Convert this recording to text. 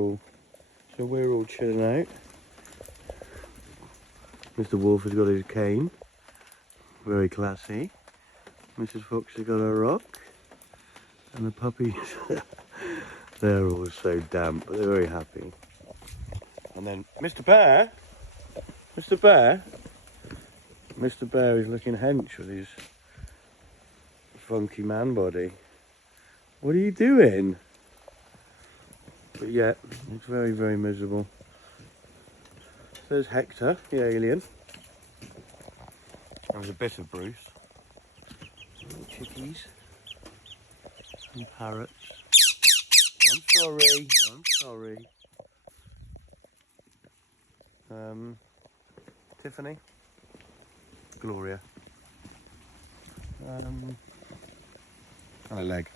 So we're all chilling out. Mr. Wolf has got his cane, very classy. Mrs. Fox has got her rock, and the puppies, they're all so damp, but they're very happy. And then Mr. Bear, Mr. Bear is looking hench with his funky man body. What are you doing? But yeah, it's very, very miserable. There's Hector, the alien. There's a bit of Bruce. Little chickies and parrots. I'm sorry. Tiffany, Gloria. My leg.